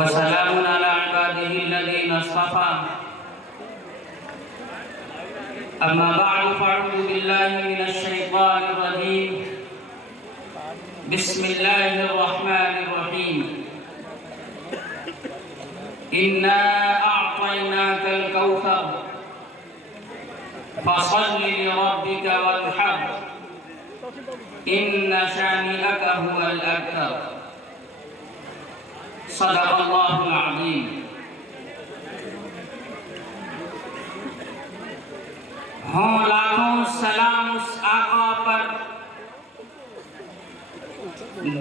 وسلام على عباده الذين اصطفى أما بعد فأعوذ بالله من الشيطان الرجيم بسم الله الرحمن الرحيم إنا أعطيناك الكوثر فصل لربك وانحر إن شانئك هو الأبتر صدق اللہ العظیم۔ ہوں لاکھوں سلام اس آقا پر،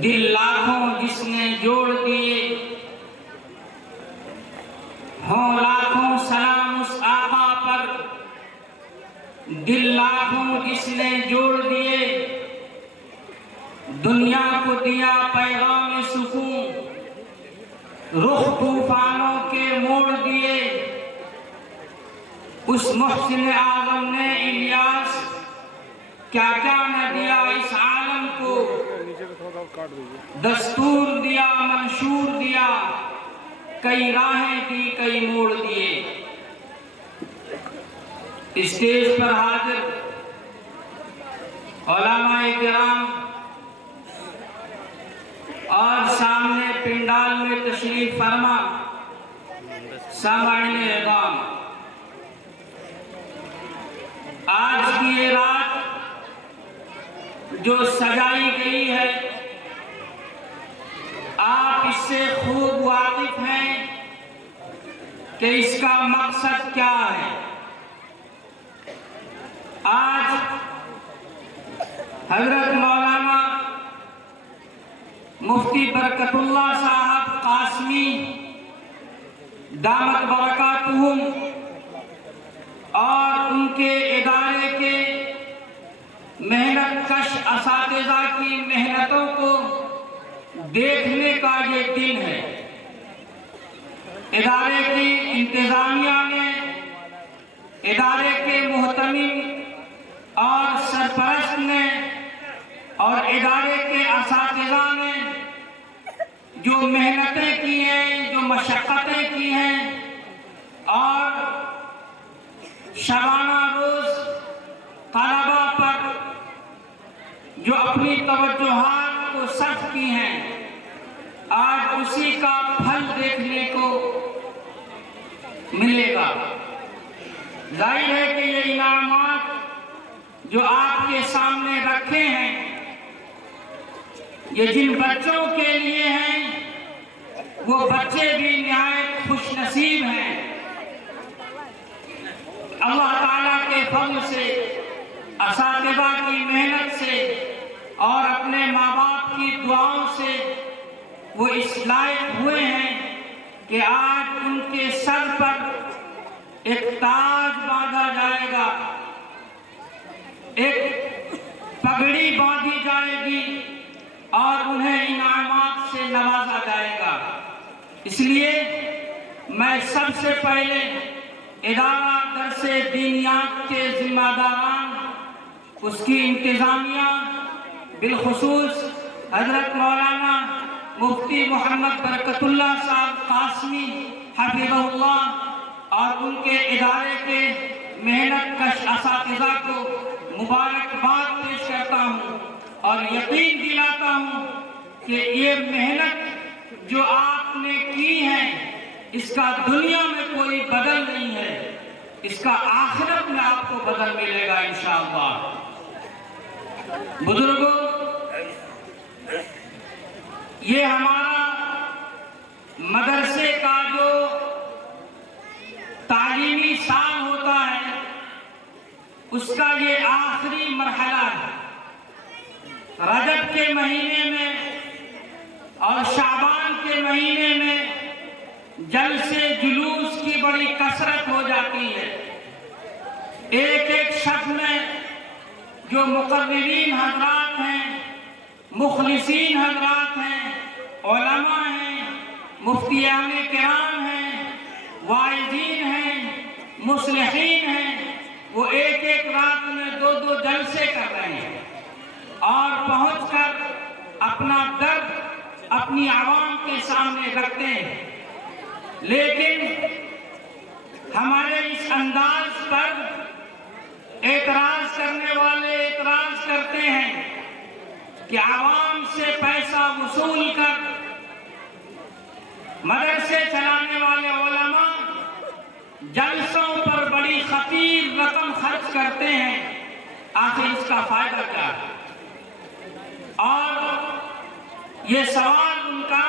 دل لاکھوں جس نے جوڑ دیے۔ ہوں لاکھوں سلام اس آقا پر، دل لاکھوں جس نے جوڑ دیے۔ دنیا کو دیا پیغام سکون، رخ طوفانوں کے موڑ دیے۔ اس محسن اعظم نے الیاس کیا کیا نہ دیا اس عالم کو، دستور دیا منشور دیا، کئی راہیں دی کئی موڑ دیے۔ اسٹیج پر حاضر علماء کرام اور سامنے پنڈال میں تشریف فرما سامعین اعظام، آج کی یہ رات جو سجائی گئی ہے، آپ اس سے خوب واقف ہیں کہ اس کا مقصد کیا ہے۔ آج حضرت مولانا مفتی برکت اللہ صاحب قاسمی دامت برکاتہم اور ان کے ادارے کے محنت کش اساتذہ کی محنتوں کو دیکھنے کا یہ دن ہے۔ ادارے کی انتظامیہ نے، ادارے کے محتمم اور سرپرست نے اور ادارے کے اساتذہ نے جو محنتیں کی ہیں، جو مشقتیں کی ہیں اور شبانہ روز طلبہ پر جو اپنی توجہات کو صرف کی ہیں، آج اسی کا پھل دیکھنے کو ملے گا۔ ظاہر ہے کہ یہ انعامات جو آپ کے سامنے رکھے ہیں، یہ جن بچوں کے لیے ہیں، وہ بچے بھی نہایت خوش نصیب ہیں۔ اللہ تعالیٰ کے فضل سے، اساتذہ کی محنت سے اور اپنے ماں باپ کی دعاؤں سے وہ اس لائق ہوئے ہیں کہ آج ان کے سر پر ایک تاج باندھا جائے گا، ایک پگڑی باندھی جائے گی اور انہیں انعامات سے نوازا جائے گا۔ اس لیے میں سب سے پہلے ادارہ درس دینیات کے ذمہ داران، اس کی انتظامیہ، بالخصوص حضرت مولانا مفتی محمد برکت اللہ صاحب قاسمی حفظہ اللہ اور ان کے ادارے کے محنت کش اساتذہ کو مبارکباد پیش کرتا ہوں اور یقین دلاتا ہوں کہ یہ محنت جو آپ نے کی ہے، اس کا دنیا میں کوئی بدل نہیں ہے، اس کا آخرت میں آپ کو بدل ملے گا انشاءاللہ۔ بزرگوں، یہ ہمارا مدرسے کا جو تعلیمی سال ہوتا ہے، اس کا یہ آخری مرحلہ ہے۔ رجب کے مہینے میں اور شعبان کے مہینے میں جلسے جلوس کی بڑی کثرت ہو جاتی ہے۔ ایک ایک شب میں جو مقررین حضرات ہیں، مخلصین حضرات ہیں، علماء ہیں، مفتیان کرام ہیں، واعظین ہیں، مصلحین ہیں، وہ ایک ایک رات میں دو دو جلسے کر رہے ہیں اور پہنچ کر اپنا درد اپنی عوام کے سامنے رکھتے ہیں لیکن ہمارے اس انداز پر اعتراض کرنے والے اعتراض کرتے ہیں کہ عوام سے پیسہ وصول کر مدرسے چلانے والے علماء جلسوں پر بڑی خطیر رقم خرچ کرتے ہیں، آخر اس کا فائدہ کیا ہے؟ اور یہ سوال ان کا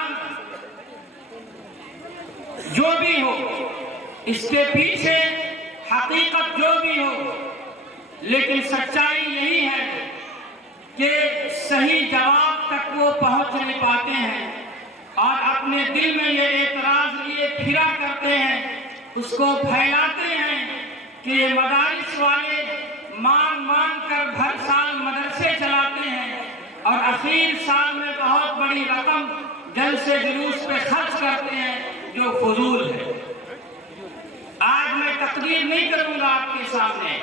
جو بھی ہو، اس کے پیچھے حقیقت جو بھی ہو، لیکن سچائی یہی ہے کہ صحیح جواب تک وہ پہنچ نہیں پاتے ہیں اور اپنے دل میں یہ اعتراض لیے پھرا کرتے ہیں، اس کو پھیلاتے ہیں کہ یہ مدارس والے مانگ کر ہر سال مدرسے چلاتے ہیں اور اخیر سال میں بہت بڑی رقم جلسے جلوس پہ خرچ کرتے ہیں جو فضول ہے۔ آج میں تقریر نہیں کروں گا آپ کے سامنے،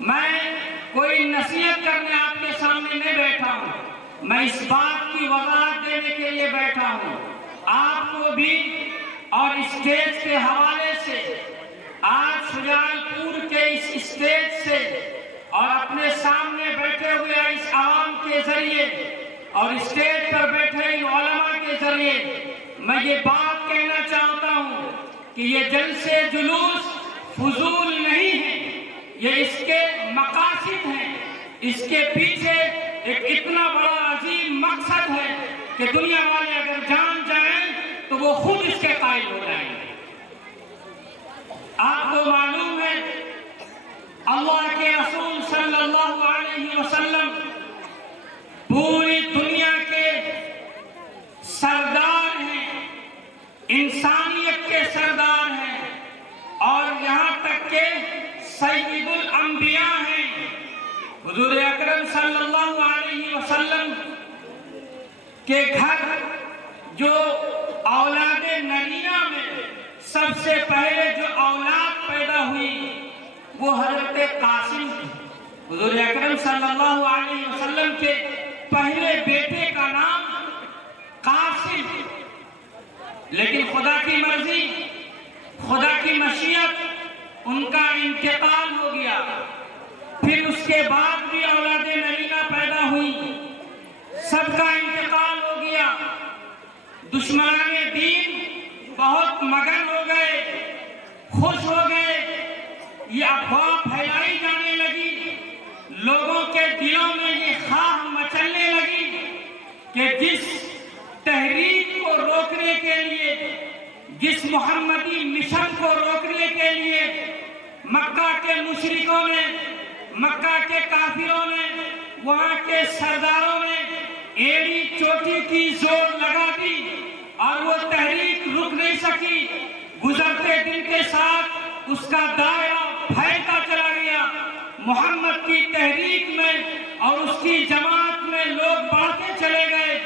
میں کوئی نصیحت کرنے آپ کے سامنے نہیں بیٹھا ہوں، میں اس بات کی وضاحت دینے کے لیے بیٹھا ہوں آپ کو بھی، اور اسٹیج کے حوالے سے آج شجاع پور کے اس اسٹیج سے اور اپنے سامنے بیٹھے ہوئے اس عوام کے ذریعے اور اسٹیج پر بیٹھے ان علماء کے ذریعے میں یہ بات کہنا چاہتا ہوں کہ یہ جلسے جلوس فضول نہیں ہیں، یہ اس کے مقاصد ہیں، اس کے پیچھے ایک اتنا بڑا عظیم مقصد ہے کہ دنیا والے اگر جان جائیں تو وہ خود اس کے قائل ہو جائیں گے۔ آپ کو معلوم ہے اللہ کے رسول صلی اللہ علیہ وسلم پوری دنیا کے سردار ہیں، انسانیت کے سردار ہیں، اور یہاں تک کہ سید الانبیاء ہیں۔ حضور اکرم صلی اللہ علیہ وسلم کے گھر جو اولاد نرینہ میں سب سے پہلے جو اولاد پیدا ہوئی وہ حضرت قاسم تھی۔ حضور اکرم صلی اللہ علیہ وسلم کے پہلے بیٹے کا نام قاسم، لیکن خدا کی مرضی، خدا کی مشیت، ان کا انتقال ہو گیا۔ پھر اس کے بعد بھی اولاد نرینہ پیدا ہوئی، سب کا انتقال ہو گیا۔ دشمنان دین بہت مگن ہو گئے، خوش ہو گئے، یہ افواہ پھیلائی جانے لگی، لوگوں کے دلوں میں یہ خواہ مچلنے لگی کہ جس تحریک کو روکنے کے لیے، جس محمدی مشن کو روکنے کے لیے مکہ کے مشرکوں نے، مکہ کے کافروں نے، وہاں کے سرداروں نے ایڑی چوٹی کی زور لگا دی اور وہ تحریک رک نہیں سکی۔ گزرتے دن کے ساتھ اس کا دائرہ پھیلتا چلا گیا، محمد کی تحریک میں اور اس کی جماعت میں لوگ بڑھتے چلے گئے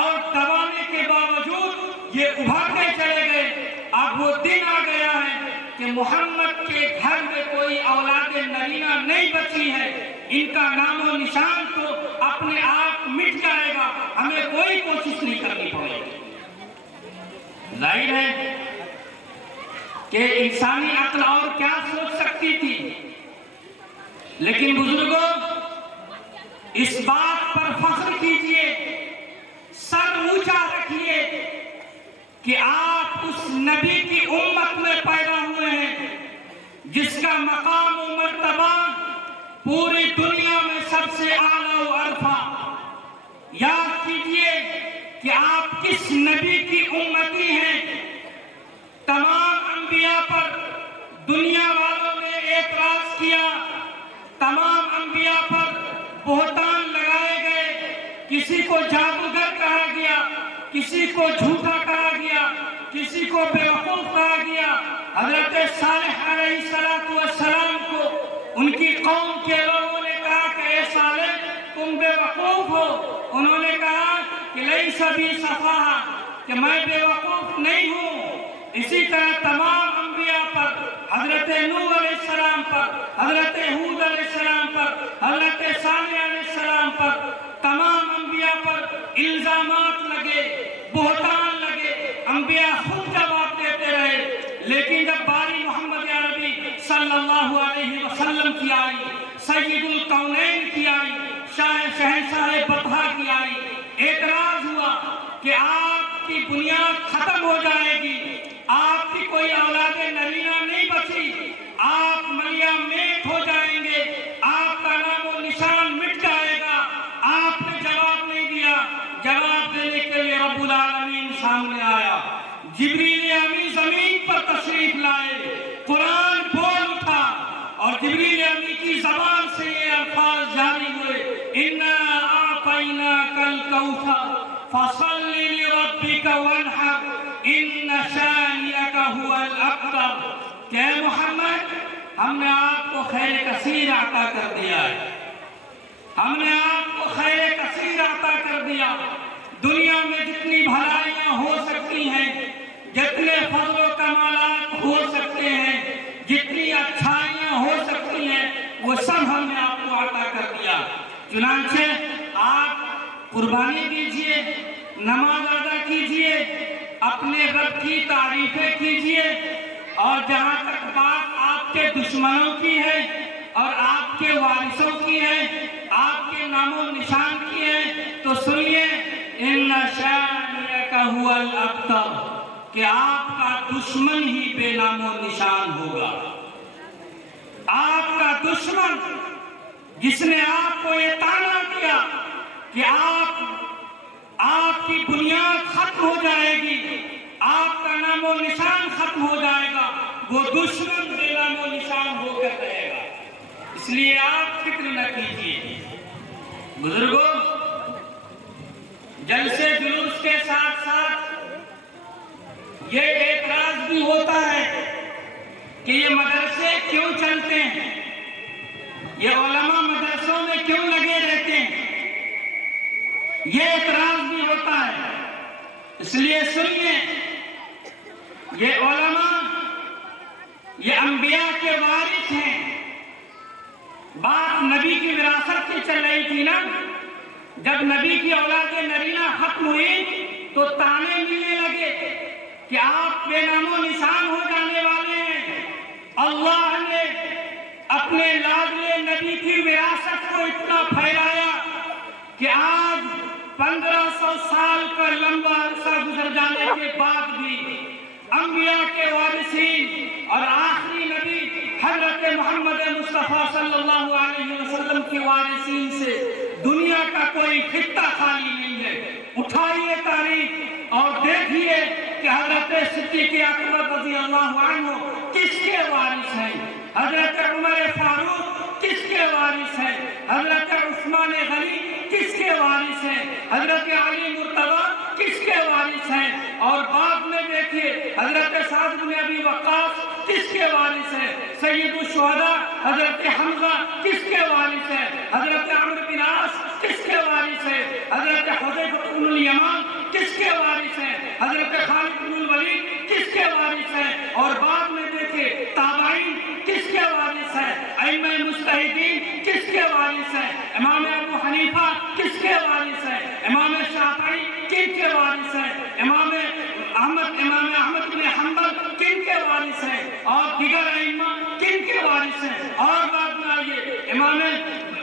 اور دبانے کے باوجود یہ ابھرتے چلے گئے۔ اب وہ دن آ گیا ہے کہ محمد کے گھر میں کوئی اولاد نرینہ نہیں بچی ہے، ان کا نام و نشان تو اپنے آپ مٹ جائے گا، ہمیں کوئی کوشش نہیں کرنی پڑے گی۔ ظاہر ہے کہ انسانی عقل اور کیا سوچ سکتی تھی، لیکن بزرگوں اس بات پر فخر کیجئے، سر اونچا رکھیے کہ آپ اس نبی کی امت میں پیدا ہوئے ہیں جس کا مقام و مرتبہ پوری دنیا میں سب سے اعلیٰ و عرفہ۔ یاد کیجئے کہ آپ کس نبی کی امتی ہیں۔ تمام انبیاء پر دنیا والوں نے اعتراض کیا، تمام انبیاء پر بہتان لگائے گئے، کسی کو جادوگر کہا گیا، کسی کو جھوٹا کہا گیا، کسی کو بیوقوف کہا گیا۔ حضرت صالح علیہ السلام کو ان کی قوم کے لوگوں نے کہا کہ اے صالح تم بیوقوف ہو، انہوں نے کہا کہ لیس بی سفاہہ، کہ میں بیوقوف نہیں ہوں۔ اسی طرح تمام انبیاء پر، حضرت نوح علیہ السلام پر، حضرت ہود علیہ السلام پر، حضرت صالح علیہ السلام پر، تمام انبیاء پر الزامات لگے، بہتان لگے۔ انبیاء خود جواب دیتے لیکن جب باری محمد عربی صلی اللہ علیہ وسلم کی آئی، سید الکونین کی آئی، شہنشاہ بطحا کی آئی، اعتراض ہوا کہ آپ کی بنیاد ختم ہو جائے گی، آپ کی کوئی اولاد نرینہ نہیں بچی، آپ ملیا میٹ ہو جائیں گے، آپ کا نام و نشان مٹ جائے گا۔ آپ نے جواب نہیں دیا۔ جواب دینے کے لیے رب العالمین سامنے آیا، جبریل امی زمین پر تشریف لائے، قرآن بول اٹھا اور جبریل امی کی زبان سے یہ الفاظ جاری ہوئے، اِنَّا أَعْطَيْنَاكَ الْكَوْثَرَ فَصَلِّ لِرَبِّكَ وَانْحَرْ إِنَّ شَانِئَكَ هُوَ الْأَبْتَرُ۔ کہ محمد، ہم نے آپ کو خیر کثیر عطا کر دیا ہے، ہم نے آپ کو خیر کثیر عطا کر دیا۔ دنیا میں جتنی بھلائیاں ہو سکتی ہیں، جتنے فضل و کمالات ہو سکتے ہیں، جتنی اچھائیاں ہو سکتی ہیں، وہ سب ہم نے آپ کو عطا کر دیا۔ چنانچہ آپ قربانی دیجئے، نماز ادا کیجئے، اپنے رب کی تعریفیں کیجئے، اور جہاں تک بات آپ کے دشمنوں کی ہے اور آپ کے وارثوں کی ہے، آپ کے نام و نشان کی ہے، تو سنیے، اِنَّ شَانِئَكَ هُوَ الْأَبْتَرُ، کہ آپ کا دشمن ہی بے نام و نشان ہوگا۔ آپ کا دشمن جس نے آپ کو یہ طعنہ دیا کہ آپ کی بنیاد ختم ہو جائے گی، آپ کا نام و نشان ختم ہو جائے گا، وہ دشمن بے نام و نشان ہو کر رہے گا۔ اس لیے آپ فکر نہ کیجیے۔ بزرگوں، جلسے جلوس کے ساتھ ساتھ یہ اعتراض بھی ہوتا ہے کہ یہ مدرسے کیوں چلتے ہیں، یہ علماء مدرسوں میں کیوں لگے رہتے ہیں، یہ اعتراض بھی ہوتا ہے۔ اس لیے سنیے، یہ علماء، یہ انبیاء کے وارث ہیں۔ بات نبی کی وراثت کی چل رہی تھی نا، جب نبی کی اولاد نرینہ ختم ہوئی تو طعنے ملنے لگے کہ آپ بے نام و نشان ہو جانے والے ہیں۔ اللہ نے اپنے لاڈلے نبی کی وراثت کو اتنا پھیلایا کہ آج 1500 سال کا لمبا عرصہ گزر جانے کے بعد بھی انبیاء کے وارثین اور آخری نبی حضرت محمد مصطفیٰ صلی اللہ علیہ وسلم کے وارثین سے دنیا کا کوئی خطہ خالی نہیں ہے۔ اٹھائیے تاریخ اور دیکھیے کہ حضرت صدیق اکبر رضی اللہ عنہ کس کے وارث ہیں، حضرت عمر فاروق کس کے وارث ہیں، حضرت عثمان غنی کس کے وارث ہیں، حضرت علی مرتضیٰ کس کے وارث ہیں، اور بعد میں دیکھیے حضرت سعد بن ابی وقاص کس کے وارث ہیں، سید الشہداء حضرت حمزہ کس کے وارث ہیں، حضرت عمرو بن عاص کس کے وارث ہیں، حضرت حذیفہ بن الیمان کس کے وارث ہیں، حضرت خالد بن الولید کس کے وارث ہیں، اور بعد میں دیکھیے تابعین کس کے وارث ہیں، ائمہ مجتہدین کس کے وارث ہیں، امام ابو حنیفہ کس کے وارث ہیں، امام شافعی کن کے وارث ہیں، امام احمد بن حنبل کن کے وارث ہیں، اور دیگر ائمہ کن کے وارث ہیں، اور بعد میں آئیے امام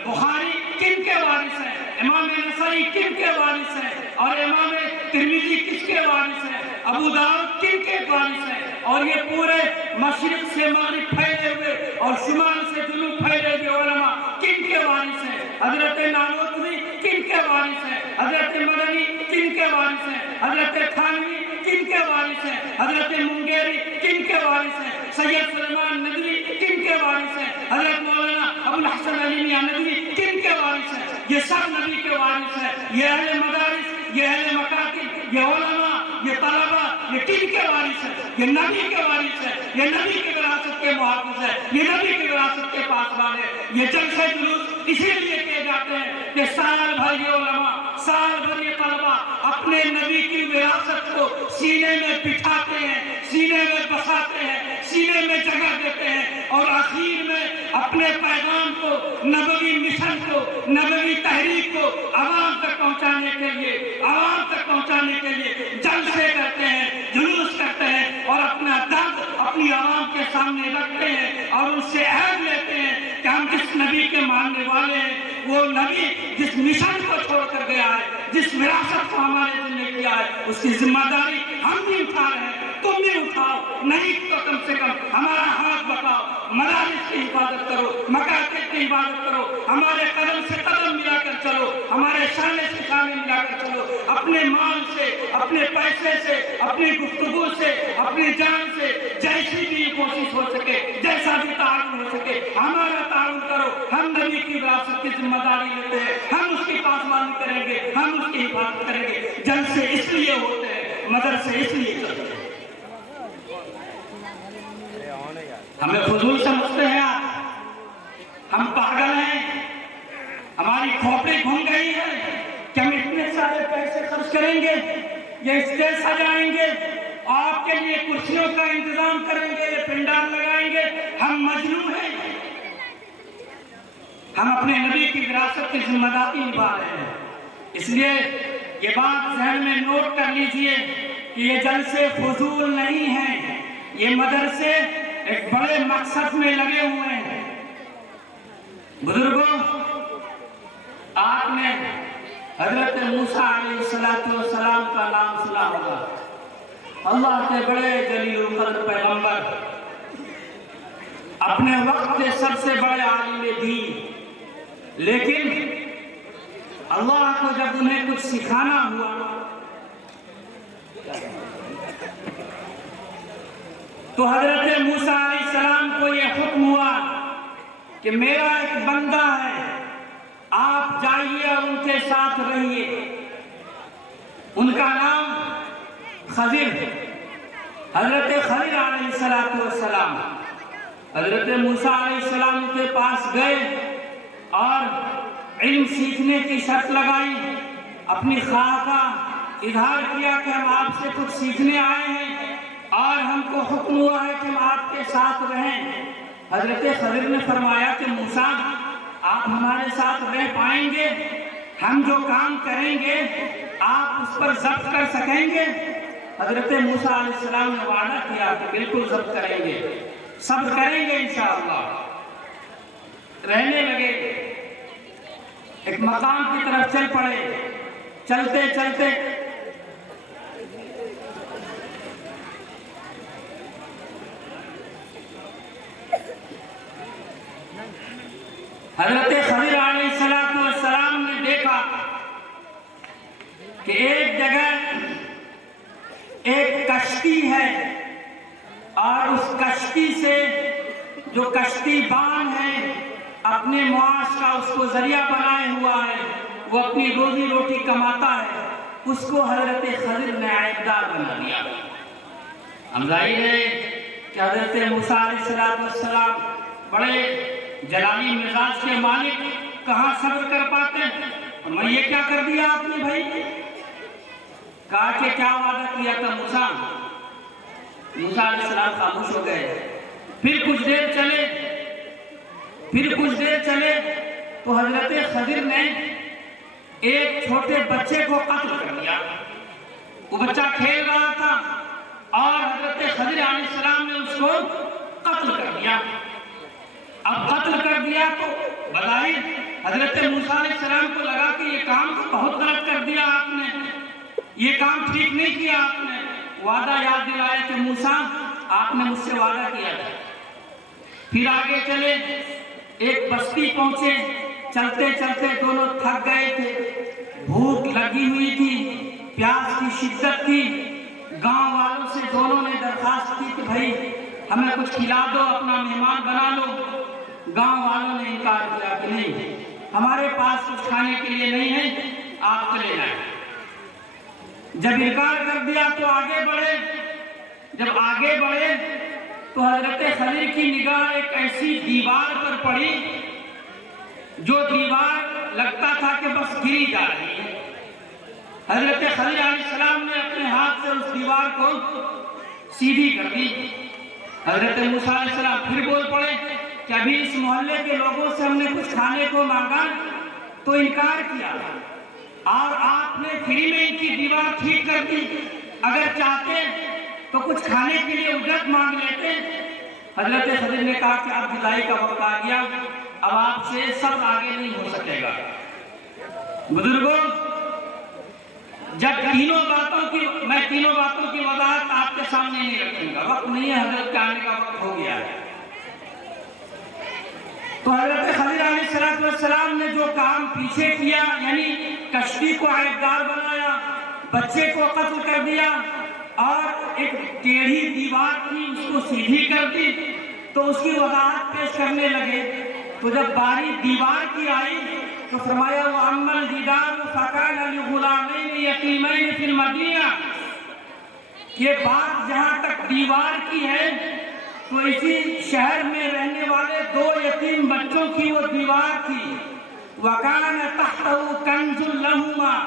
بخاری کن کے وارث ہیں، امام نسائی کن کے وارث ہیں، اور امام ترمذی کس کے وارث ہیں، ابو داؤد کن کے وارث ہیں، اور یہ پورے مشرق سے مغرب پھیلے ہوئے اور شمال سے جنوب پھیلے ہوئے علماء کن کے وارث ہیں، حضرت نانوتوی کن کے وارث ہیں، حضرت مدنی کن کے وارث ہیں، حضرت تھانوی کن کے وارث ہیں، حضرت منگیری کن کے وارث ہیں، سید سلیمان ندوی کن کے وارث ہیں، حضرت مولانا ابو الحسن علی میاں ندوی کن کے وارث ہیں۔ یہ سب نبی کے وارث ہیں۔ یہ اہل مدارس، یہ اہل مکاتب، یہ علماء، یہ طلباء، یہ کن کے وارث ہیں؟ یہ نبی کے وارث ہیں، یہ نبی کی وراثت کے محافظ ہیں، یہ نبی کی وراثت کے پاسبان ہیں۔ یہ جلسے جلوس اسی لیے کیے جاتے ہیں کہ سال بھر یہ علماء، سال بھر یہ طلباء اپنے نبی کی وراثت کو سینے میں بٹھاتے ہیں، سینے میں بساتے ہیں، سینے میں جگہ دیتے ہیں، اور آخر میں اپنے پیغام کو، نبوی مشن کو، نبوی تحریک کو عوام تک پہنچانے کے لیے جلسے کرتے ہیں، جلوس کرتے ہیں، اور اپنا درد، اپنی عوام کے سامنے رکھتے ہیں اور ان سے عہد لیتے ہیں کہ ہم جس نبی کے ماننے والے ہیں، وہ نبی جس مشن کو چھوڑ کر گیا ہے، جس وراثت کو ہمارے دل نے کیا ہے، اس کی ذمہ داری ہم بھی اٹھا رہے ہیں، تم بھی اٹھاؤ، نہیں تو کم سے کم ہمارا ہاتھ بتاؤ، مدارس کی حفاظت کرو، مکاتب کی حفاظت کرو، ہمارے قدم سے قدم ملا کر چلو، ہمارے شانے سے شانے ملا کر چلو، اپنے مال سے، اپنے پیسے سے، اپنی گفتگو سے، اپنی جان سے جیسی بھی کوشش ہو سکے، جیسا بھی تعاون ہو سکے، ہمارا تعاون کرو۔ ہم نبی کی وراثت کی ذمہ داری لیتے ہیں، ہم اس کی پاسبانی کریں گے، ہم اس کی حفاظت کریں گے۔ جلسے اس لیے ہوتے ہیں، مدرسے اس لیے چلتے ہیں۔ ہمیں فضول سمجھتے ہیں آپ، ہم پاگل ہیں، ہماری کھوپڑی گھوم گئی ہے کہ ہم اتنے سارے پیسے خرچ کریں گے، یہ اسٹیج سجائیں گے، آپ کے لیے کرسیوں کا انتظام کریں گے، یہ پنڈال لگائیں گے۔ ہم مجنون ہیں، ہم اپنے نبی کی وراثت کی ذمہ داری نبھا رہے ہیں۔ اس لیے یہ بات ذہن میں نوٹ کر لیجئے کہ یہ جلسے فضول نہیں ہیں، یہ مدرسے ایک بڑے مقصد میں لگے ہوئے ہیں۔ بزرگوں، آپ نے حضرت موسیٰ علیہ السلام کا نام سنا ہوگا، اللہ کے بڑے جلیل القدر پیغمبر، اپنے وقت کے سب سے بڑے عالم دین، لیکن اللہ کو جب انہیں کچھ سکھانا ہوا تو حضرت موسیٰ علیہ السلام کو یہ حکم ہوا کہ میرا ایک بندہ ہے، آپ جائیے اور ان کے ساتھ رہیے۔ ان کا نام خضر، حضرت خضر علیہ السلام حضرت موسیٰ علیہ السلام کے پاس گئے اور علم سیکھنے کی شرط لگائی، اپنی خواہ کا اظہار کیا کہ ہم آپ سے کچھ سیکھنے آئے ہیں اور ہم کو حکم ہوا ہے کہ ہم آپ کے ساتھ رہیں۔ حضرت خضر نے فرمایا کہ موسیٰ، آپ ہمارے ساتھ رہ پائیں گے؟ ہم جو کام کریں گے آپ اس پر ضبط کر سکیں گے؟ حضرت موسیٰ علیہ السلام نے وعدہ کیا کہ بالکل ضبط کریں گے، صبر کریں گے انشاءاللہ۔ رہنے لگے، ایک مقام کی طرف چل پڑے، چلتے چلتے حضرت خضر علیہ السلام نے دیکھا کہ ایک جگہ ایک کشتی ہے اور اس کشتی سے جو کشتی بان ہے اپنے معاش کا اس کو ذریعہ بنائے ہوا ہے، وہ اپنی روزی روٹی کماتا ہے، اس کو حضرت خضر نے عائدار بنا دیا۔ ہم ظاہر ہے کہ حضرت موسیٰ علیہ السلام بڑے جلالی مزاج کے مالک کہاں صبر کر پاتے ہیں؟ میں یہ کیا کر دیا آپ نے بھائی؟ کہا کہ کیا وعدہ کیا تھا موسیٰ؟ موسیٰ علیہ السلام خاموش ہو گئے۔ پھر کچھ دیر چلے تو حضرت خضر نے ایک چھوٹے بچے کو قتل کر دیا۔ وہ بچہ کھیل رہا تھا اور حضرت خضر علیہ السلام نے اس کو قتل کر دیا۔ اب قتل کر دیا تو بظاہر حضرت موسیٰ علیہ السلام کو لگا کہ یہ کام تو بہت غلط کر دیا آپ نے، یہ کام ٹھیک نہیں کیا آپ نے۔ وعدہ یاد دلایا کہ موسیٰ آپ نے مجھ سے وعدہ کیا تھا۔ پھر آگے چلے، ایک بستی پہنچے، چلتے چلتے دونوں تھک گئے تھے، بھوک لگی ہوئی تھی، پیاس کی شدت تھی۔ گاؤں والوں سے دونوں نے درخواست کی کہ بھائی ہمیں کچھ کھلا دو، اپنا مہمان بنا لو۔ گاؤں والوں نے انکار کیا کہ نہیں، ہمارے پاس کچھ کھانے کے لیے نہیں ہے، آپ چلے جائیں۔ جب انکار کر دیا تو آگے بڑھے، جب آگے بڑھے تو حضرت خضر کی نگاہ ایک ایسی دیوار پر پڑی جو دیوار لگتا تھا کہ بس گری جا رہی ہے۔ حضرت خضر علیہ السلام نے اپنے ہاتھ سے اس دیوار کو سیدھی کر دی۔ حضرت موسیٰ علیہ السلام پھر بول پڑے کہ ابھی اس محلے کے لوگوں سے ہم نے کچھ کھانے کو مانگا تو انکار کیا اور آپ نے فری میں ان کی دیوار ٹھیک کر دی۔ اگر چاہتے تو کچھ کھانے کے لیے اجرت مانگ لیتے، حضرت خضر نے کہا کہ اب جدائی کا وقت آ گیا، اب آپ سے سب آگے نہیں ہو سکے گا۔ بزرگوں، جب میں تینوں باتوں کی وضاحت آپ کے سامنے نہیں رکھوں گا، وقت نہیں ہے، حضرت کے آنے کا وقت ہو گیا ہے۔ تو حضرت خضر علیہ السلام نے جو کام پیچھے کیا، یعنی کشتی کو عیبدار بنایا، بچے کو قتل کر دیا اور ایک ٹیڑھی دیوار تھی اس کو سیدھی کر دی، تو اس کی وضاحت پیش کرنے لگے۔ تو جب باری دیوار کی آئی تو فرمایا وَأَمَّا الْجِدَارُ فَكَانَ لِغُلَامَيْنِ يَتِيمَيْنِ فِي الْمَدِينَةِ، یہ بات جہاں تک دیوار کی ہے تو اسی شہر میں رہنے والے 2 یتیم بچوں کی وہ دیوار تھی۔ وَكَانَ تَحْتَهُ كَنْزٌ لَهُمَا،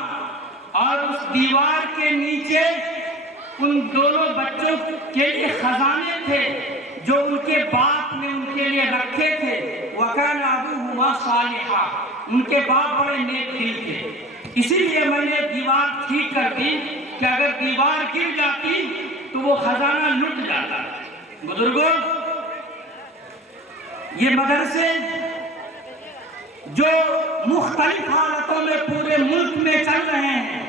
اور اس دیوار کے نیچے ان دونوں بچوں کے لیے خزانے تھے جو ان کے باپ نے ان کے لیے رکھے تھے۔ وَكَانَ أَبُوهُمَا صَالِحًا، ان کے باپ بڑے نیک دل تھے، اسی لیے میں نے دیوار ٹھیک کر دی کہ اگر دیوار گر جاتی تو وہ خزانہ لٹ جاتا۔ بزرگوں، یہ مدرسے جو مختلف حالتوں میں پورے ملک میں چل رہے ہیں،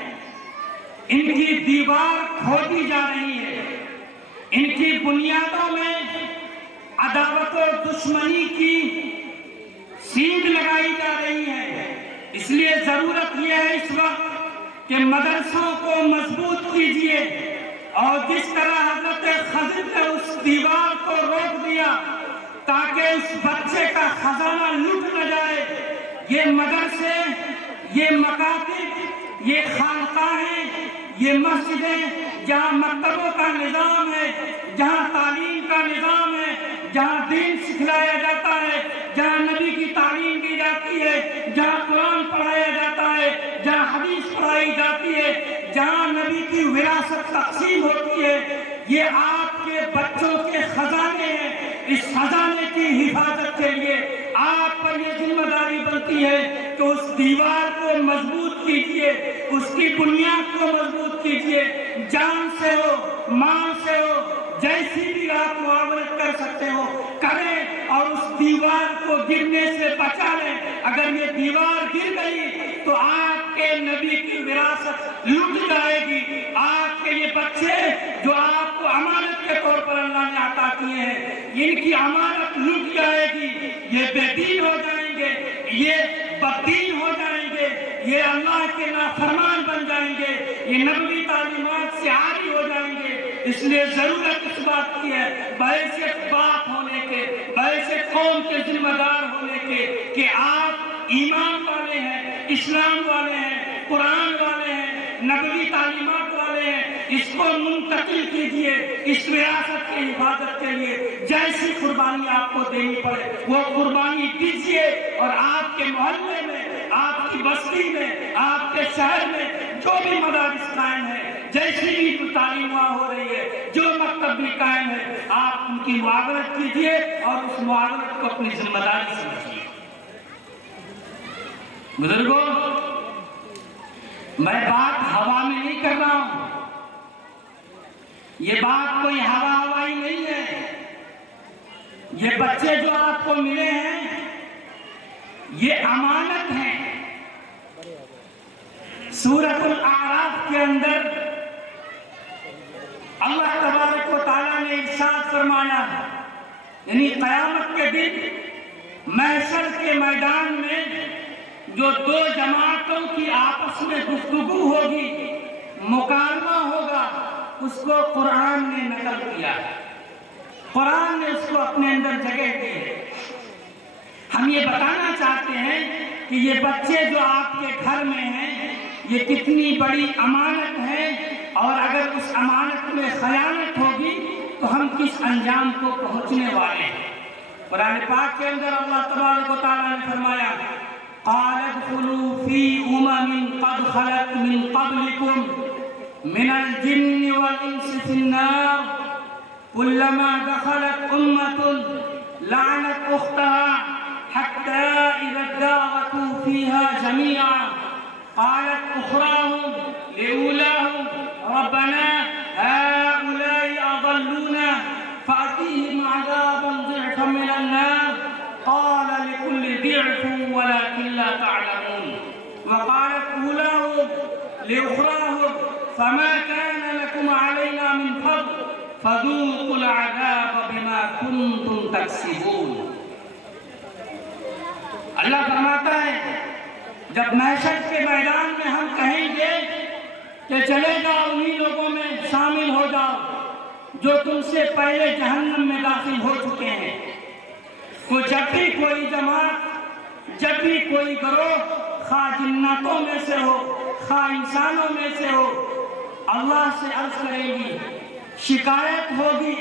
ان کی دیوار کھودی جا رہی ہے، ان کی بنیادوں میں عداوت و دشمنی کی سینگ لگائی جا رہی ہے۔ اس لیے ضرورت یہ ہے اس وقت کہ مدرسوں کو مضبوط کیجیے، اور جس طرح حضرت خضر نے اس دیوار کو روک دیا تاکہ اس بچے کا خزانہ لٹ نہ جائے، یہ مدرسے، یہ مکاتب، یہ خانقاہیں، یہ مسجدیں جہاں مکتبوں کا نظام ہے، جہاں تعلیم کا نظام ہے، جہاں دین سکھلایا جاتا ہے، جہاں نبی کی تعلیم دی جاتی ہے، جہاں قرآن پڑھایا جاتا ہے، جہاں حدیث پڑھائی جاتی ہے، جہاں نبی کی وراثت تقسیم ہوتی ہے، یہ آپ کے بچوں کے خزانے ہیں۔ اس خزانے کی حفاظت کے لیے آپ پر یہ ذمہ داری بنتی ہے کہ اس دیوار کو مضبوط کیجیے، اس کی بنیاد کو مضبوط کیجیے، جان سے ہو، مال سے ہو، جیسی بھی آپ معاونت کر سکتے ہو کریں، اور اس دیوار کو گرنے سے بچا لیں۔ اگر یہ دیوار گر گئی تو آپ کے نبی کی وراثت لٹ جائے گی، آپ کے یہ بچے جو آپ کو امانت کے طور پر اللہ نے عطا کیے ہیں، ان کی امانت لٹ جائے گی، یہ بے دین ہو جائیں گے، یہ بددین ہو جائیں گے، یہ اللہ کے نافرمان بن جائیں گے، یہ نبوی تعلیمات سے عاری ہو جائیں گے۔ اس لیے ضرورت اس بات کی ہے، بحیثیت باپ ہونے کے، بحیثیت قوم کے ذمہ دار ہونے کے، کہ آپ ایمان والے ہیں، اسلام والے ہیں، قرآن والے ہیں، نبوی تعلیمات والے ہیں، اس کو منتقل کیجئے، اس وراثت کی حفاظت کے لیے جیسی قربانی آپ کو دینی پڑے وہ قربانی دیجئے، اور آپ کے محلے میں، آپ کی بستی میں، آپ کے شہر میں جو بھی مدارس قائم ہیں، جیسی بھی تعلیم وہاں ہو رہی ہے، جو مکتب بھی قائم ہے، آپ ان کی معاونت کیجئے اور اس معاونت کو اپنی ذمہ داری سمجھیے۔ بزرگوں، میں بات ہوا میں نہیں کر رہا ہوں، یہ بات کوئی ہوائی نہیں ہے۔ یہ بچے جو آپ کو ملے ہیں یہ امانت ہیں۔ سورۃ الاعراف کے اندر اللہ تبارک و تعالیٰ نے ارشاد فرمایا، یعنی قیامت کے دن محشر کے میدان میں جو 2 جماعتوں کی آپس میں گفتگو ہوگی، مکالمہ ہوگا، اس کو قرآن نے نقل کیا ہے، قرآن نے اس کو اپنے اندر جگہ دی ہے۔ ہم یہ بتانا چاہتے ہیں کہ یہ بچے جو آپ کے گھر میں ہیں یہ کتنی بڑی امانت ہے، اور اگر اس امانت میں خیانت ہوگی تو ہم کس انجام کو پہنچنے والے ہیں۔ قرآن پاک کے اندر اللہ تبارک و تعالیٰ نے فرمایا، قَالَ ادْخُلُوا فِي أُمَمٍ قَدْ خَلَتْ مِن قَبْلِكُمْ مِنَ الْجِنِّ وَالْإِنسِ فِي النَّارِ كُلَّمَا دَخَلَتْ أُمَّةٌ لَعَنَتْ أُخْتَهَا حَتَّى إِذَا ادَّارَكُوا فِيهَا جَمِيعًا قَالَتْ أُخْرَاهُمْ لِأُولَاهُمْ رَبَّنَا هَؤُلَاءِ أَضَلُّونَا فَأَتِيهِمْ عَذَابًا من النار قال لكل ضعف ولكن لا تعلمون وقالت أولاهم لأخراهم فما كان لكم علينا من فضل فذوقوا العذاب بما كنتم تكسبون. اللہ فرماتا ہے جب محشر کے میدان میں ہم کہیں گے کہ چلے جاؤ انہی لوگوں میں شامل ہو جاؤ جو تم سے پہلے جہنم میں داخل ہو چکے ہیں، تو جب بھی کوئی جماعت، جب بھی کوئی گروہ، خواہ جناتوں میں سے ہو خواہ انسانوں میں سے ہو، اللہ سے عرض کریں گی، شکایت ہوگی.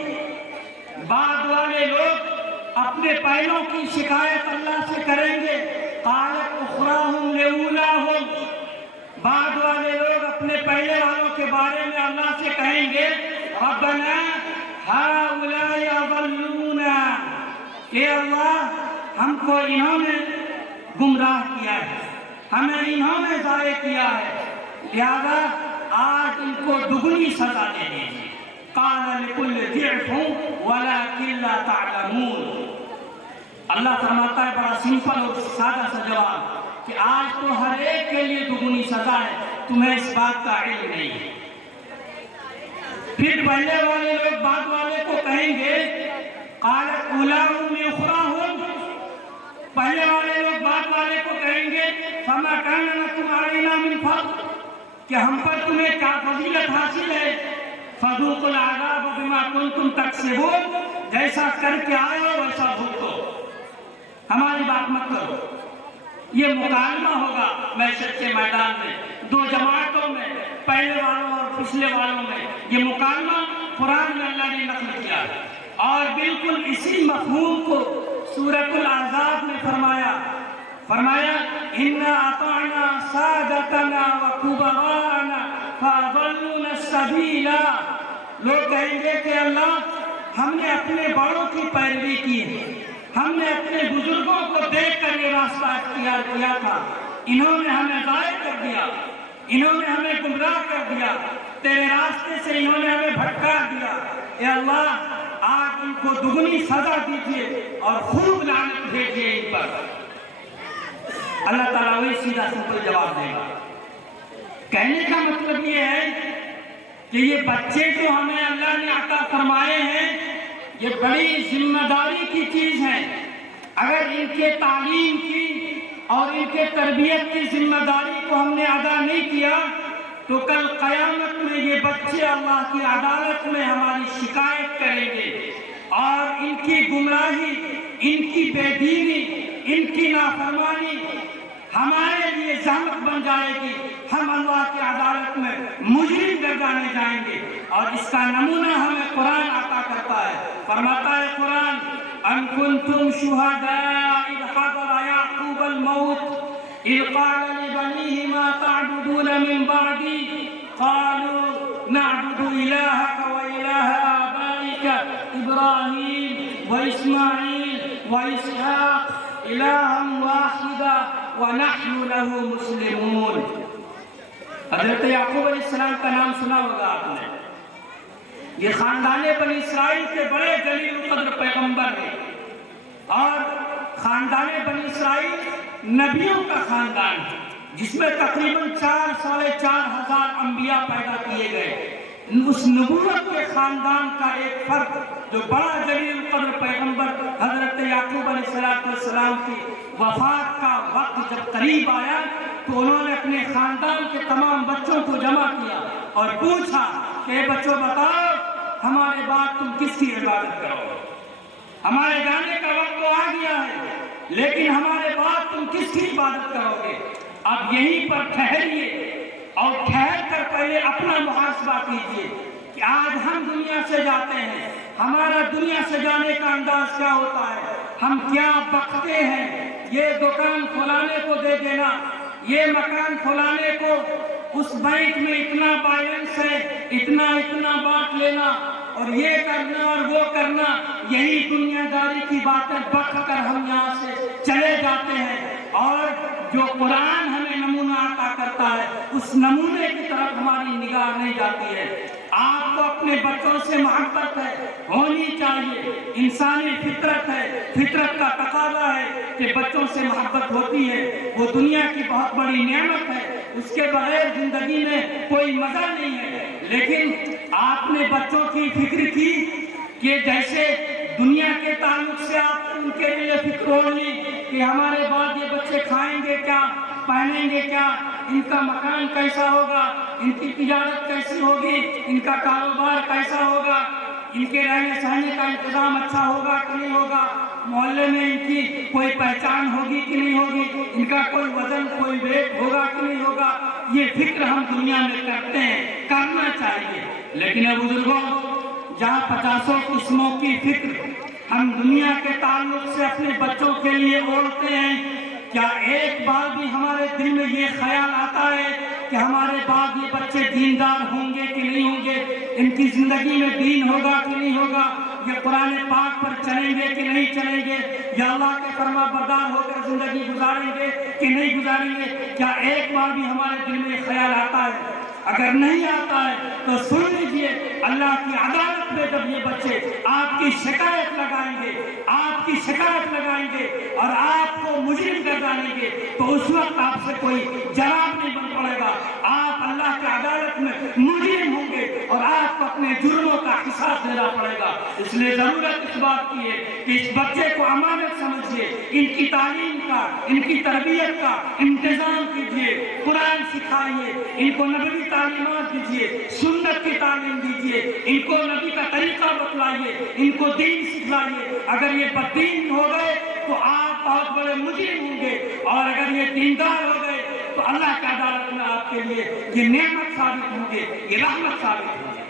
بعد والے لوگ اپنے پہلوں کی شکایت اللہ سے کریں گے. قالت اخراہم لأولاہم، بعد والے لوگ اپنے پہلے والوں کے بارے میں اللہ سے کہیں گے ربنا ہؤلاء اضلونا، کہ اللہ ہم کو انہوں نے گمراہ کیا ہے، ہمیں انہوں نے ضائع کیا ہے، لہذا آج ان کو دگنی سزا دے دیجیے. قال لكل ضعف ولكن لا تعلمون. اللہ فرماتا ہے بڑا سمپل اور سادہ سا جواب کہ آج تو ہر ایک کے لیے دگنی سزا ہے، تمہیں اس بات کا علم نہیں ہے. پھر پہلے والے لوگ بعد والے کو کہیں گے قالت اولاہم لأخراہم، پہلے والے لوگ بعد والے کو کہیں گے فما کان لکم علینا من فضل، کہ ہم پر تمہیں کیا فضیلت حاصل ہے. فذوقوا العذاب بما کنتم تکسبون، جیسا کر کے آئے ہو ویسا بھگتو، ہماری بات مت کرو. یہ مکالمہ ہوگا محشر کے میدان میں دو جماعتوں میں، پہلے والوں اور پچھلے والوں میں. یہ مکالمہ قرآن میں اللہ نے نقل کیا ہے، اور بالکل اسی مفہوم کو سورۃ الاحزاب میں فرمایا اِنَّا أَطَعْنَا سَادَتَنَا وَكُبَرَاءَنَا فَأَضَلُّونَا السَّبِيلَ. لوگ کہیں گے کہ اللہ ہم نے اپنے بڑوں کی پیروی کی ہے، ہم نے اپنے بزرگوں کو دیکھ کر یہ راستہ اختیار کیا تھا، انہوں نے ہمیں ضائع کر دیا، انہوں نے ہمیں گمراہ کر دیا، تیرے راستے سے انہوں نے ہمیں بھٹکا دیا. اے اللہ آج ان کو دگنی سزا دیجیے اور خوب لعنت بھیجیے ان پر. اللہ تعالیٰ وہی سیدھا سمپل جواب دے گا. کہنے کا مطلب یہ ہے کہ یہ بچے جو ہمیں اللہ نے عطا فرمائے ہیں یہ بڑی ذمہ داری کی چیز ہے. اگر ان کے تعلیم کی اور ان کے تربیت کی ذمہ داری کو ہم نے ادا نہیں کیا تو کل قیامت میں یہ بچے اللہ کی عدالت میں ہماری شکایت کریں گے، اور ان کی گمراہی، ان کی بے دینی، ان کی نافرمانی ہمارے لیے زحمت بن جائے گی. ہم اللہ کی عدالت میں مجرم گردانے جائیں گے. اور اس کا نمونہ ہمیں قرآن عطا کرتا ہے. فرماتا ہے قرآن ام کنتم شہداء اذ حضر یعقوب الموت اذ قال لبنیہ ما تعبدون من بعدی قالوا نعبد الہک والہ آبائک ابراہیم واسماعیل واسحاق الہا واحدا وَنَحْنُ لَهُ مُسْلِمُونَ. حضرت یعقوب علیہ السلام کا نام سنا ہوگا آپ نے. یہ خاندان بنی اسرائیل کے بڑے جلیل القدر پیغمبر ہیں، اور خاندان بنی اسرائیل نبیوں کا خاندان ہے جس میں تقریباً 4,500 انبیاء پیدا کیے گئے. اس نبوت کے خاندان کا ایک فرد جو بڑا جلیل القدر پیغمبر حضرت یعقوب علیہ السلام کی وفات کا وقت جب قریب آیا تو انہوں نے اپنے خاندان کے تمام بچوں کو جمع کیا اور پوچھا کہ اے بچوں بتاؤ ہمارے بعد تم کس کی عبادت کرو گے؟ ہمارے جانے کا وقت تو آ گیا ہے لیکن ہمارے بعد تم کس کی عبادت کرو گے؟ اب یہیں پر ٹھہریے اور ٹھہر کر پہلے اپنا محاسبہ کیجیے کہ آج ہم دنیا سے جاتے ہیں، ہمارا دنیا سے جانے کا انداز کیا ہوتا ہے، ہم کیا بکتے ہیں. یہ دکان کھلانے کو دے دینا، یہ مکان کھلانے کو، اس بینک میں اتنا بیلنس ہے، اتنا بانٹ لینا، اور یہ کرنا اور وہ کرنا، یہی دنیا داری کی باتیں بک کر ہم یہاں سے چلے جاتے ہیں، اور جو قرآن ہمیں نمونہ عطا کرتا ہے اس نمونے کی طرف ہماری نگاہ نہیں جاتی ہے۔ آپ کو اپنے بچوں سے محبت ہے، ہونی چاہیے، انسانی فطرت ہے، فطرت کا تقاضا ہے کہ بچوں سے محبت ہوتی ہے، وہ دنیا کی بہت بڑی نعمت ہے، اس کے بغیر زندگی میں کوئی مزہ نہیں ہے۔ لیکن آپ نے بچوں کی فکر کی کہ جیسے دنیا کے تعلق سے آپ ان کے لیے فکر ہو لی کہ ہمارے بعد یہ بچے کھائیں گے کیا، پہنیں گے کیا، ان کا مکان کیسا ہوگا، ان کی تجارت کیسی ہوگی، ان کا کاروبار کیسا ہوگا، ان کے رہنے سہنے کا انتظام اچھا ہوگا کہ نہیں ہوگا، محلے میں ان کی کوئی پہچان ہوگی کہ نہیں ہوگی، ان کا کوئی وزن کوئی ویٹ ہوگا کہ نہیں ہوگا، یہ فکر ہم دنیا میں کرتے ہیں، کرنا چاہیے۔ لیکن اے بزرگوں، جہاں 50 قسموں کی فکر ہم دنیا کے تعلق سے اپنے بچوں کے لیے اوڑھتے ہیں، کیا ایک بار بھی ہمارے دل میں یہ خیال آتا ہے کہ ہمارے بعد یہ بچے دیندار ہوں گے کہ نہیں ہوں گے، ان کی زندگی میں دین ہوگا کہ نہیں ہوگا، یہ قرآن پاک پر چلیں گے کہ نہیں چلیں گے، یا اللہ کے فرما بردار ہو کر زندگی گزاریں گے کہ نہیں گزاریں گے؟ کیا ایک بار بھی ہمارے دل میں یہ خیال آتا ہے؟ اگر نہیں آتا ہے تو سن لیجئے، اللہ کی عدالت میں جب یہ بچے آپ کی شکایت لگائیں گے، آپ کی شکایت لگائیں گے اور آپ کو مجرم گردانیں گے، تو اس وقت آپ سے کوئی جواب نہیں بن پڑے گا، آپ اللہ کی عدالت میں مجرم ہوں گے اور آپ کو اپنے جرموں کا حساب دینا پڑے گا۔ اس لیے ضرورت اس بات کی ہے کہ اس بچے کو امانت سمجھیے، ان کی تعلیم کا، ان کی تربیت کا انتظام کیجیے، قرآن سکھائیے، ان کو نبوی تعلیمات دیجیے، سنت کی تعلیم دیجیے، ان کو نبی کا طریقہ بتلائیے، ان کو دین سکھلائیے۔ اگر یہ بدین ہو گئے تو آپ بہت بڑے مجرم ہوں گے، اور اگر یہ دیندار ہو گئے تو اللہ کی عدالت میں آپ کے لیے یہ نعمت ثابت ہوں گے، یہ رحمت ثابت ہوں گے۔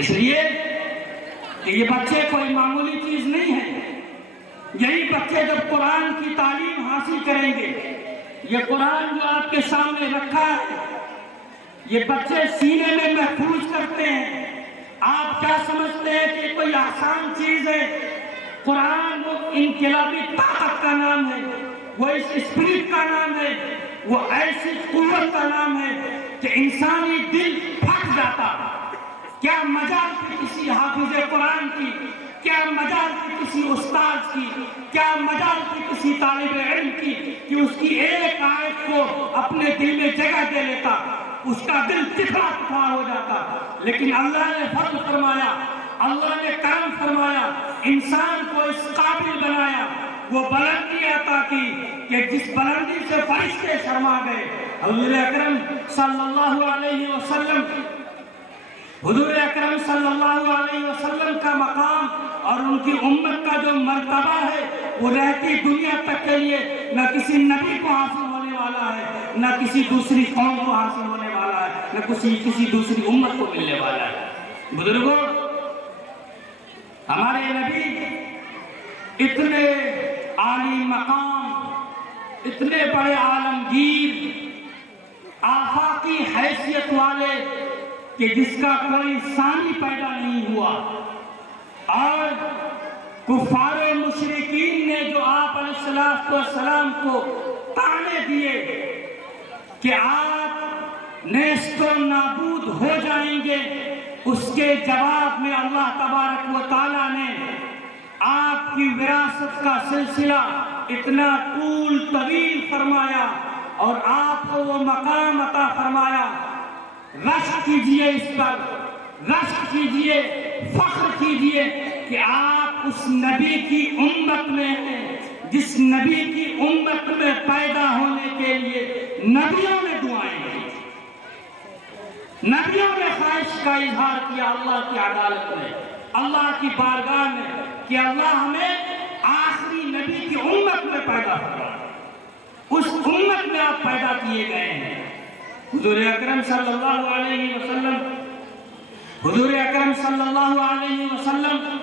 اس لیے کہ یہ بچے کوئی معمولی چیز نہیں ہے، یہی بچے جب قرآن کی تعلیم حاصل کریں گے، یہ قرآن جو آپ کے سامنے رکھا ہے یہ بچے سینے میں محفوظ کرتے ہیں۔ آپ کیا سمجھتے ہیں کہ کوئی آسان چیز ہے؟ قرآن وہ انقلابی طاقت کا نام ہے، وہ اس اسپرٹ کا نام ہے، وہ ایسی قوت کا نام ہے کہ انسانی دل پھٹ جاتا۔ کیا مجال تھی کسی حافظ قرآن کی، کیا مجال تھی کسی استاد کی، کیا مجال تھی کسی طالب علم کی کہ اس کی ایک آیت کو اپنے دل میں جگہ دے لیتا، اس کا دل ٹکڑا ٹکڑا ہو جاتا۔ لیکن اللہ نے فضل فرمایا، اللہ نے کرم فرمایا، انسان کو اس قابل بنایا، وہ بلندی عطا کی کہ جس بلندی سے فرشتے شرما گئے۔ حضور اکرم صلی اللہ علیہ وسلم، حضور اکرم صلی اللہ علیہ وسلم کا مقام اور ان کی امت کا جو مرتبہ ہے وہ رہتی دنیا تک کے لیے نہ کسی نبی کو حاصل ہونے والا ہے، نہ کسی دوسری قوم کو حاصل ہونے والا ہے، نہ کسی دوسری امت کو ملنے والا ہے۔ بزرگوں، ہمارے نبی اتنے عالی مقام، اتنے بڑے عالمگیر، آفاقی حیثیت والے کہ جس کا کوئی ثانی پیدا نہیں ہوا، اور کفار و مشرکین نے جو آپ علیہ السلام کو طعنے دیے کہ آپ نیست و نابود ہو جائیں گے، اس کے جواب میں اللہ تبارک و تعالیٰ نے آپ کی وراثت کا سلسلہ اتنا طویل فرمایا اور آپ کو وہ مقام عطا فرمایا۔ رشک کیجئے اس پر، رشک کیجئے، فخر کیجئے کہ آپ اس نبی کی امت میں ہیں جس نبی کی امت میں پیدا ہونے کے لیے نبیوں نے دعائیں کی، نبیوں نے خواہش کا اظہار کیا اللہ کی عدالت میں، اللہ کی بارگاہ میں کہ اللہ ہمیں آخری نبی کی امت میں پیدا کرا، اس امت میں آپ پیدا کیے گئے ہیں۔ حضور اکرم صلی اللہ علیہ وسلم، حضور اکرم صلی اللہ علیہ وسلم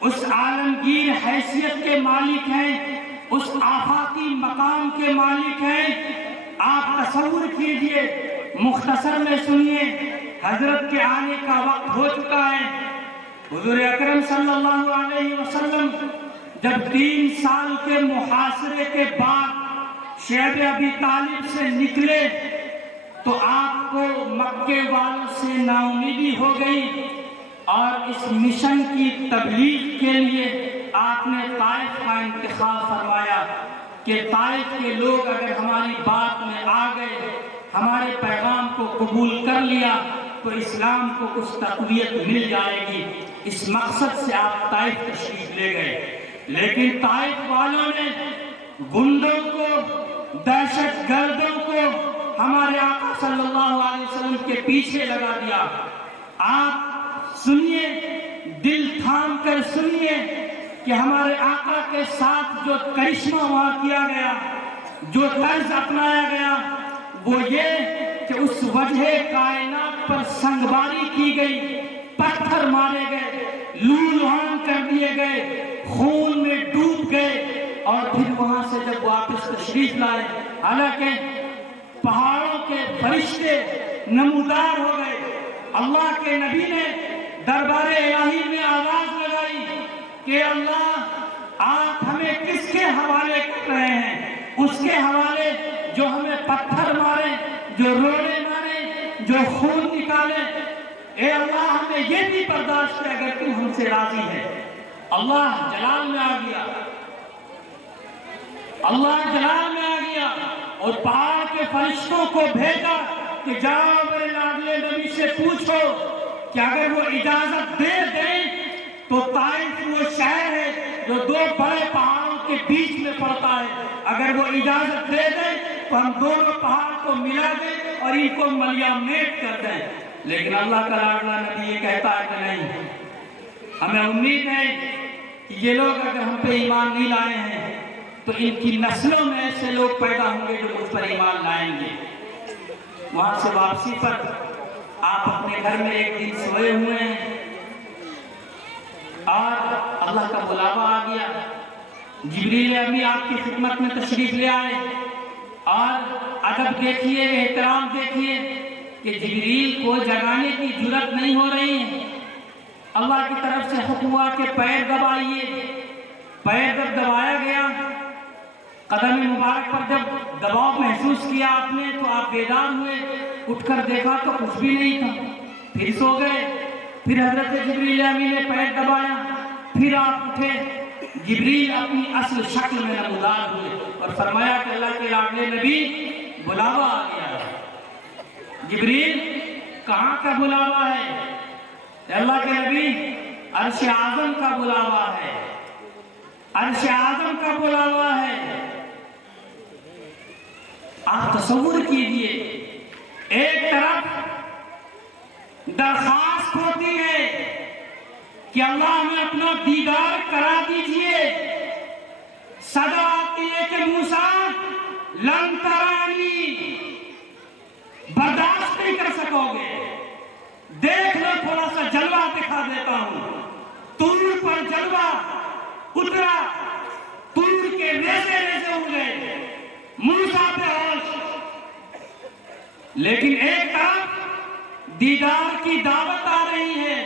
اس عالمگیر حیثیت کے مالک ہیں، اس آفاقی مقام کے مالک ہیں۔ آپ تصور کیجئے، مختصر میں سنیے، حضرت کے آنے کا وقت ہو چکا ہے۔ حضور اکرم صلی اللہ علیہ وسلم جب 3 سال کے محاصرے کے بعد شیب ابی طالب سے نکلے تو آپ کو مکے والوں سے نا امیدی ہو گئی، اور اس مشن کی تبلیغ کے لیے آپ نے طائف کا انتخاب فرمایا کہ طائف کے لوگ اگر ہماری بات میں آ گئے، ہمارے پیغام کو قبول کر لیا تو اسلام کو کچھ تقویت مل جائے گی۔ اس مقصد سے آپ طائف تشریف لے گئے، لیکن طائف والوں نے گنڈوں کو، دہشت گردوں کو ہمارے آقا صلی اللہ علیہ وسلم کے پیچھے لگا دیا۔ آپ سنیے، دل تھام کر سنیے کہ ہمارے آقا کے ساتھ جو کرشمہ وہاں کیا گیا، جو طرز اپنایا گیا، وہ یہ کہ اس وجہ کائنات پر سنگباری کی گئی، پتھر مارے گئے، لہولہان کر دیے گئے، خون میں ڈوب گئے، اور پھر وہاں سے جب واپس تشریف لائے، حالانکہ پہاڑوں کے فرشتے نمودار ہو گئے، اللہ کے نبی نے دربار الہی میں آواز لگائی کہ اللہ آپ ہمیں کس کے حوالے کر رہے ہیں؟ اس کے حوالے جو ہمیں پتھر مارے، جو روڑے مارے، جو خون نکالے۔ اے اللہ ہمیں یہ بھی برداشت ہے اگر تو ہم سے راضی ہے۔ اللہ جلال میں آ گیا، اللہ جلال میں آ گیا، اور پہاڑ کے فرشتوں کو بھیجا کہ جاؤ میرے لاڈلے نبی سے پوچھو کہ اگر وہ اجازت دے دیں تو طائف وہ شہر ہے جو 2 بڑے پہاڑوں کے بیچ میں پڑتا ہے، اگر وہ اجازت دے دیں تو ہم دونوں پہاڑ کو ملا دیں اور ان کو ملیا میٹ کر دیں۔ لیکن اللہ کا لاڈلا نبی یہ کہتا ہے کہ نہیں، ہمیں امید ہے کہ یہ لوگ اگر ہم پہ ایمان نہیں لائے ہیں تو ان کی نسلوں میں ایسے لوگ پیدا ہوں گے جو مجھ پر ایمان لائیں گے۔ وہاں سے واپسی پر آپ اپنے گھر میں ایک دن سوئے ہوئے ہیں اور اللہ کا بلاوا آ گیا، جبریل امی آپ کی خدمت میں تشریف لے آئے، اور ادب دیکھیے، احترام دیکھیے کہ جبریل کو جگانے کی جرات نہیں ہو رہی ہے۔ اللہ کی طرف سے حکم ہوا کہ پیر دبائیے، پیر جب دبایا گیا، قدم مبارک پر جب دباؤ محسوس کیا آپ نے تو آپ بیدار ہوئے، اٹھ کر دیکھا تو کچھ بھی نہیں تھا، پھر سو گئے، پھر حضرت جبریل امین نے پیر دبایا، پھر آپ اٹھے، جبریل اپنی اصل شکل میں نمودار ہوئے اور فرمایا کہ اللہ کے لاڈلے نبی بلاوا آ گیا۔ جبریل کہاں کا بلاوا ہے؟ اللہ کے نبی عرش اعظم کا بلاوا ہے، عرش اعظم کا بلاوا ہے۔ آپ تصور کیجئے، ایک طرف درخواست ہوتی ہے کہ اللہ ہمیں اپنا دیدار کرا دیجئے، صدا آتی ہے کہ موسیٰ لن ترانی، برداشت نہیں کر سکو گے، دیکھ لو تھوڑا سا جلوہ دکھا دیتا ہوں۔ طور پر جلوہ اترا، طور کے ریزے ریزے ہوئے، موسیٰ پہ ہوش، لیکن ایک طرف دیدار کی دعوت آ رہی ہے،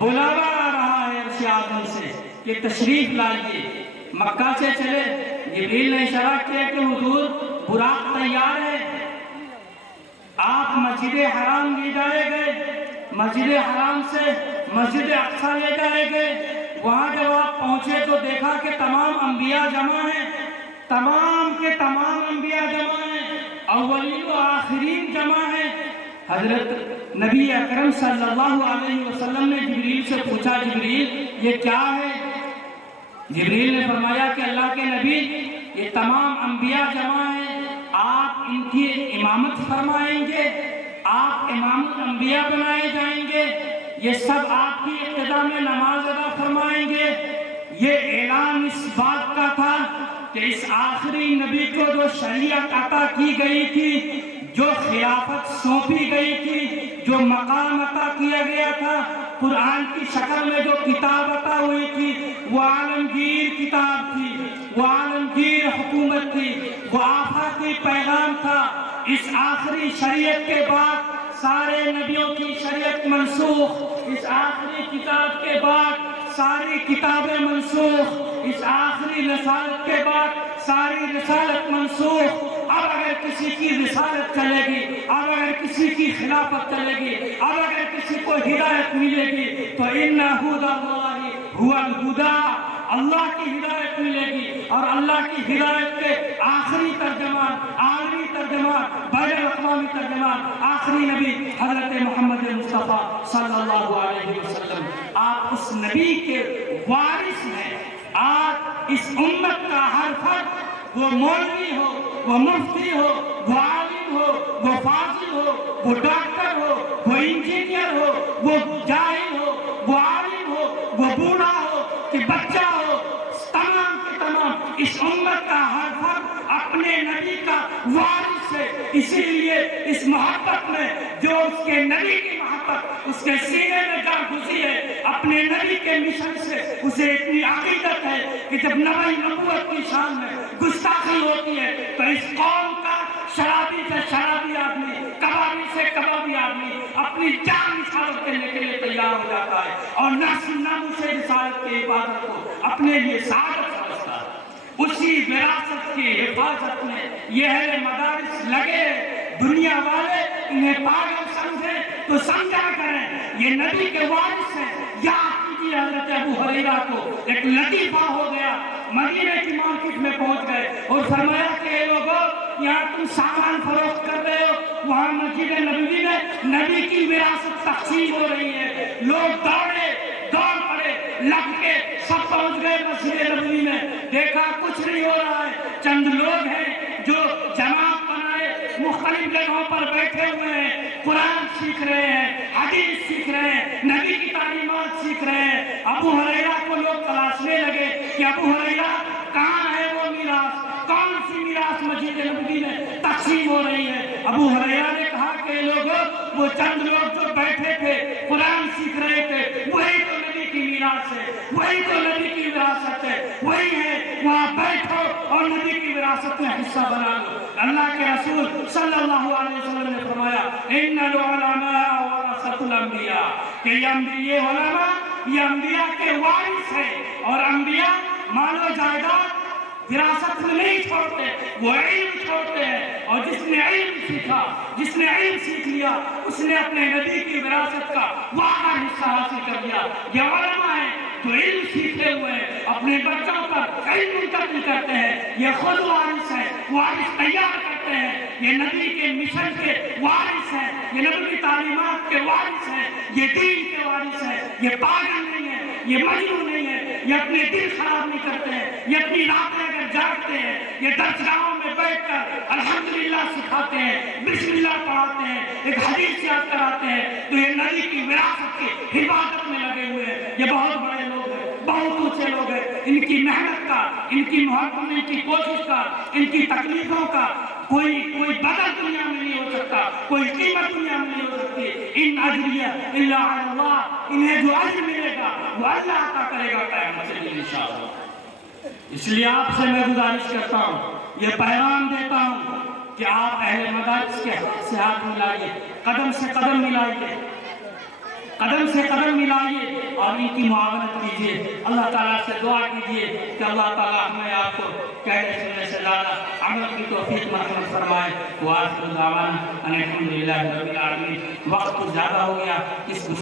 بلاوا آ رہا ہے عرش اعظم سے کہ تشریف لائیے۔ مکہ سے چلے، جبریل نے اشارہ کیا کہ حضور براق تیار ہے، آپ مسجد حرام لے جائے گئے، مسجد حرام سے مسجد اقصی لے جائے گئے۔ وہاں جب آپ پہنچے تو دیکھا کہ تمام انبیاء جمع ہیں، تمام کے تمام انبیاء جمع ہیں، اولین و آخرین جمع ہیں۔ حضرت نبی اکرم صلی اللہ علیہ وسلم نے جبریل سے پوچھا، جبریل یہ کیا ہے؟ جبریل نے فرمایا کہ اللہ کے نبی یہ تمام انبیاء جمع ہیں، آپ ان کی امامت فرمائیں گے، آپ امام الانبیاء بنائے جائیں گے، یہ سب آپ کی ابتدا میں نماز ادا فرمائیں گے۔ یہ اعلان اس بات کا تھا کہ اس آخری نبی کو جو شریعت عطا کی گئی تھی، جو خلافت سونپی گئی تھی، جو مقام عطا کیا گیا تھا، قرآن کی شکل میں جو کتاب عطا ہوئی تھی، وہ عالمگیر کتاب تھی، وہ عالمگیر حکومت تھی، وہ آفاقی پیغام تھا۔ اس آخری شریعت کے بعد سارے نبیوں کی شریعت منسوخ، اس آخری کتاب کے بعد ساری کتابیں منسوخ، اس آخری رسالت کے بعد ساری رسالت منسوخ۔ اب اگر کسی کی رسالت چلے گی، اب اگر کسی کی خلافت چلے گی، اب اگر کسی کو ہدایت ملے گی تو ان ھدی اللہ ھو الھدی، اللہ کی ہدایت ملے گی۔ اور اللہ کی ہدایت کے آخری ترجمان، عالمی ترجمان، بین الاقوامی ترجمان، آخری نبی حضرت محمد مصطفیٰ صلی اللہ علیہ وسلم، آپ اس نبی کے وارث ہیں۔ آپ اس امت کا ہر فرد، وہ مولوی ہو، وہ مفتی ہو، وہ عالم ہو، وہ فاضل ہو، وہ ڈاکٹر ہو، وہ انجینئر ہو، وہ جاہل ہو، وہ عالم ہو، وہ بوڑھا ہو کہ بچہ ہو، تمام کے تمام اس امت کا ہر فرد اپنے نبی کا وارث ہے۔ اسی لیے اس محبت میں، جو اس کے نبی کی محبت اس کے سینے میں جا گھسی ہے، اپنے نبی کے مشن سے اسے اتنی عقیدت ہے کہ جب نبی نبوت کی شان میں گستاخی ہوتی ہے تو اس قوم کا شرابی سے شرابی آدمی، کبابی سے کبابی آدمی اپنی جان نثار کرنے کے لیے تیار ہو جاتا ہے، اور ناموس رسالت کی عبادت کو اپنے لیے سعادت سمجھتا ہے۔ اسی وراثت کی حفاظت میں یہ اہل مدارس لگے۔ دنیا والے انہیں پاگل سمجھیں تو سمجھا کریں، یہ نبی کے وارث ہیں۔ یاد کیجیے حضرت ابو ہریرہ کو ایک لطیفہ ہو گیا، مدینے کی مارکیٹ میں پہنچ گئے اور فرمایا کہ اے لوگوں، یہاں تم سامان فروخت کر رہے ہو، وہاں مسجد نبوی میں نبی کی وراثت تقسیم ہو رہی ہے۔ لوگ دوڑے، دوڑ پڑے، لگ کے سب پہنچ گئے مسجد نبوی میں۔ دیکھا کچھ نہیں ہو رہا ہے، چند لوگ ہیں جو جماعت بنائے مختلف جگہوں پر بیٹھے ہوئے ہیں، قرآن سیکھ رہے ہیں، حدیث سیکھ رہے ہیں، نبی کی تعلیمات سیکھ رہے ہیں۔ ابو ہریرہ کو لوگ تلاشنے لگے کہ ابو ہریرہ کہاں ہے وہ میراث، کون سی میراث مسجد نبوی میں تقسیم ہو رہی ہے۔ ابو ہریرہ نے کہا کہ لوگوں، وہ چند لوگ جو بیٹھے تھے قرآن سیکھ رہے تھے، وہی تو نبی کی میراث ہے، وہی تو نبی کی وراثت ہے، وہی ہے، وہاں بیٹھو اور نبی کی وراثت میں حصہ بنا لو۔ اللہ کے رسول صلی اللہ علیہ وسلم نے فرمایا ان العلماء ورثۃ الانبیاء، کہ یہ علماء یہ انبیاء کے وارث ہیں، اور انبیاء مال و جائیداد وراثت میں نہیں چھوڑتے، وہ علم چھوڑتے ہیں، اور جس نے علم سیکھا، جس نے علم سیکھ لیا، اس نے اپنے نبی کی وراثت کا وعدہ حصہ حاصل کر لیا۔ یہ علماء ہیں جو علم سیکھے ہوئے ہیں، اپنے بچوں پر علم منتقل کرتے ہیں، یہ خود وارث ہیں، وارث تیار کرتے ہیں، یہ نبی کے مشن کے وارث ہیں، یہ نبی کی تعلیمات کے وارث ہیں، یہ دین کے وارث ہیں، یہ پاگل نہیں ہے، یہ مجنون نہیں ہے، یہ اپنے دل خراب نہیں کرتے ہیں، یہ اپنی راتیں اگر جاگتے ہیں، یہ درسگاہوں میں بیٹھ کر الحمدللہ سکھاتے ہیں، بسم اللہ پڑھاتے ہیں، ایک حدیث یاد کراتے ہیں، تو یہ نبی کی وراثت کی حفاظت میں لگے ہوئے ہیں۔ یہ بہت بڑے لوگ ہیں، بہت اونچے لوگ ہیں، ان کی محنت کا، ان کی محبت، ان کی کوشش کا، ان کی تکلیفوں کا کوئی بدل دنیا میں نہیں ہو سکتا، کوئی قیمت دنیا میں نہیں ہو سکتی۔ ان اجریہ الا علی اللہ، انہیں جو اجر ملے گا وہ اللہ عطا کرے گا قیامت کے دن انشاءاللہ۔ اس لیے آپ سے میں گزارش کرتا ہوں، یہ پیغام دیتا ہوں کہ آپ اہل مدارس کے سے ہاتھ ملائیے، قدم سے قدم ملائیے، قدم سے قدم ملائیے اور ان کی معاونت کیجیے۔ اللہ تعالیٰ سے دعا کیجیے کہ اللہ تعالیٰ ہمیں آپ کو کہنے سننے سے زیادہ عمل کی توفیق مرحمت فرمائے۔ وآخر دعوانا ان الحمد للہ رب العالمین۔ وقت کچھ زیادہ ہو گیا، اس